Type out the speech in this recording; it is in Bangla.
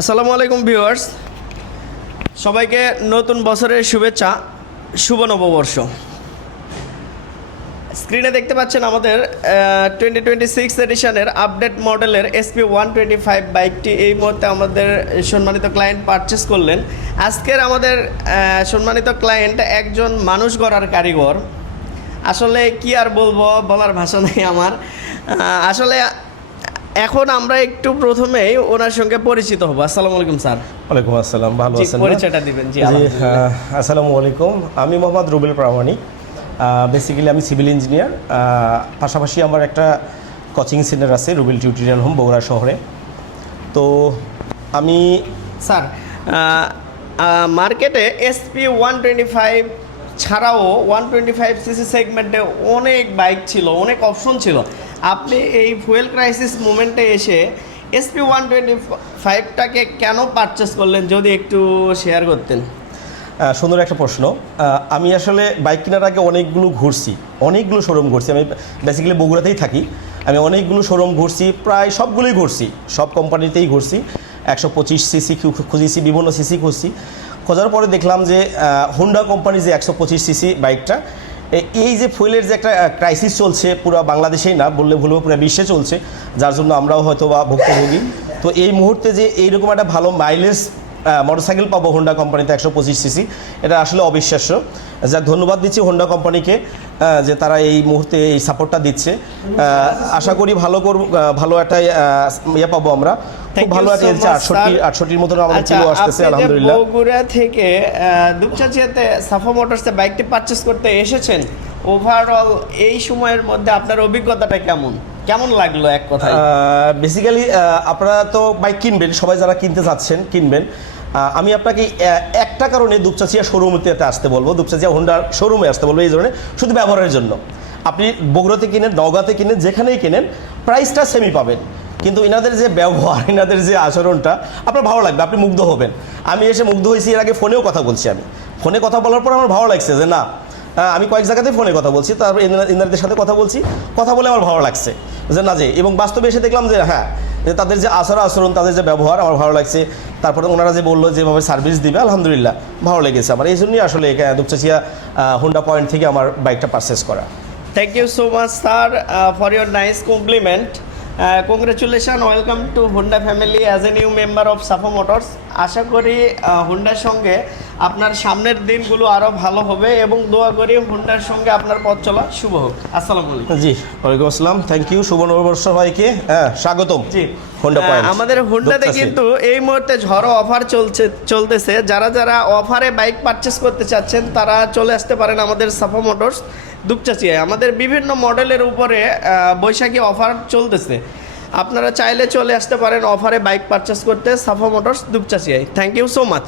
আসসালামু আলাইকুম ভিউয়ার্স, সবাইকে নতুন বছরের শুভেচ্ছা, শুভ নববর্ষ। স্ক্রিনে দেখতে পাচ্ছেন আমাদের 2026 এডিশনের আপডেট মডেলের SP125 বাইকটি এই মুহূর্তে আমাদের সম্মানিত ক্লায়েন্ট পারচেস করলেন। আজকের আমাদের সম্মানিত ক্লায়েন্ট একজন মানুষ গড়ার কারিগর। আসলে কি আর বলবো, বলার ভাষা নেই আমার। আসলে এখন আমরা একটু প্রথমেই ওনার সঙ্গে পরিচিত হব। আসসালামু আলাইকুম স্যার। ওয়ালাইকুম আসসালাম, ভালো আছেন? পরিচয়টা দিবেন। জি আসসালামু আলাইকুম, আমি মোহাম্মদ রুবেল প্রামাণিক। বেসিক্যালি আমি সিভিল ইঞ্জিনিয়ার, পাশাপাশি আমার একটা কোচিং সেন্টার আছে রুবেল টিউটোরিয়াল হোম, বগুড়া শহরে। তো আমি স্যার মার্কেটে SP125 ছাড়াও 125cc সেগমেন্টে অনেক বাইক ছিল, অনেক অপশন ছিল। আপনি এই ফুয়েল ক্রাইসিস মোমেন্টে এসে SP125টাকে কেন পারচেস করলেন, যদি একটু শেয়ার করতেন। সুন্দর একটা প্রশ্ন। আমি আসলে বাইক কেনার আগে অনেকগুলো শোরুম ঘুরছি। আমি বেসিক্যালি বগুড়াতেই থাকি। আমি অনেকগুলো শোরুম ঘুরছি, প্রায় সবগুলোই ঘুরছি, সব কোম্পানিতেই ঘুরছি। 125cc খুঁজেছি, বিভিন্ন সিসি খুঁজছি। খোঁজার পরে দেখলাম যে হোন্ডা কোম্পানির যে 125cc বাইকটা, এই যে ফুয়েলের যে একটা ক্রাইসিস চলছে, পুরো বাংলাদেশেই না বললে ভুল হবে, পুরো বিশ্বে চলছে, যার জন্য আমরাও হয়তো বা ভুক্তভোগী। তো এই মুহূর্তে যে এইরকম একটা ভালো মাইলেজ মোটরসাইকেল পাবো হোন্ডা কোম্পানিতে 125cc, এটা আসলে অবিশ্বাস্য। যাক, ধন্যবাদ দিচ্ছি হোন্ডা কোম্পানিকে যে তারা এই মুহূর্তে এই সাপোর্টটা দিচ্ছে। আশা করি ভালো একটা ইয়ে পাবো আমরা। খুব ভালো একটা 68 মতন আমাদের কিলো আসতেছে আলহামদুলিল্লাহ। বগুড়া থেকে দুপচাচিয়াতে সাফা মোটরসে বাইকটি পারচেস করতে এসেছেন। ওভারঅল এই সময়ের মধ্যে আপনার অভিজ্ঞতাটা কেমন লাগলো এক কথায়? বেসিক্যালি আপনারা তো বাইক কিনবেন, সবাই যারা কিনতে চাচ্ছেন কিনবেন। আমি আপনাকে একটা কারণে দুপচাচিয়া শোরুমে আসতে বলবো, দুপচাচিয়া হোন্ডার শোরুমে আসতে বলবো, এই ধরনের শুধু ব্যবহারের জন্য। আপনি বগুড়াতে কিনেন, নওগাঁতে কিনেন, যেখানেই কিনেন প্রাইসটা সেমই পাবেন, কিন্তু এনাদের যে ব্যবহার, এনাদের যে আচরণটা আপনার ভালো লাগবে, আপনি মুগ্ধ হবেন। আমি এসে মুগ্ধ হয়েছি। এর আগে ফোনেও কথা বলছি, আমি ফোনে কথা বলার পর আমার ভালো লাগছে যে না, আমি কয়েক জায়গাতেই ফোনে কথা বলছি, তারপর এনাদের সাথে কথা বলে আমার ভালো লাগছে যে না, যে এবং বাস্তবে এসে দেখলাম যে হ্যাঁ, যে তাদের যে আচরণ, তাদের যে ব্যবহার আমার ভালো লাগছে। তারপরে ওনারা যে বললো যেভাবে সার্ভিস দিবে, আলহামদুলিল্লাহ ভালো লেগেছে আমার। এই জন্যই আসলে দুপচাচিয়া হোন্ডা পয়েন্ট থেকে আমার বাইকটা পারচেস করা। Thank you so much sir for your nice compliment. Congratulation, welcome to Honda family as a new member of Safa motors. আশা করি হোন্ডার সঙ্গে আপনার সামনের দিনগুলো আরও ভালো হবে এবং দোয়া করি হোন্ডার সঙ্গে আপনার পথ চলা শুভ হোক। আসসালামু আলাইকুম। জি, ওয়ালাইকুম আসসালাম, থ্যাংক ইউ, শুভ নববর্ষ ভাইকে, স্বাগতম। জি, হোন্ডা পয়েন্ট। আমাদের হোন্ডাতে কিন্তু এই মুহূর্তে ঝড়ো অফার চলতেছে। যারা অফারে বাইক পারচেস করতে চাচ্ছেন তারা চলে আসতে পারেন আমাদের সাফা মোটরস দুপচাচিয়ায়। আমাদের বিভিন্ন মডেলের উপরে বৈশাখী অফার চলতেছে, আপনারা চাইলে চলে আসতে পারেন অফারে বাইক পারচেস করতে সাফা মোটরস দুপচাচিয়ায়। Thank you so much.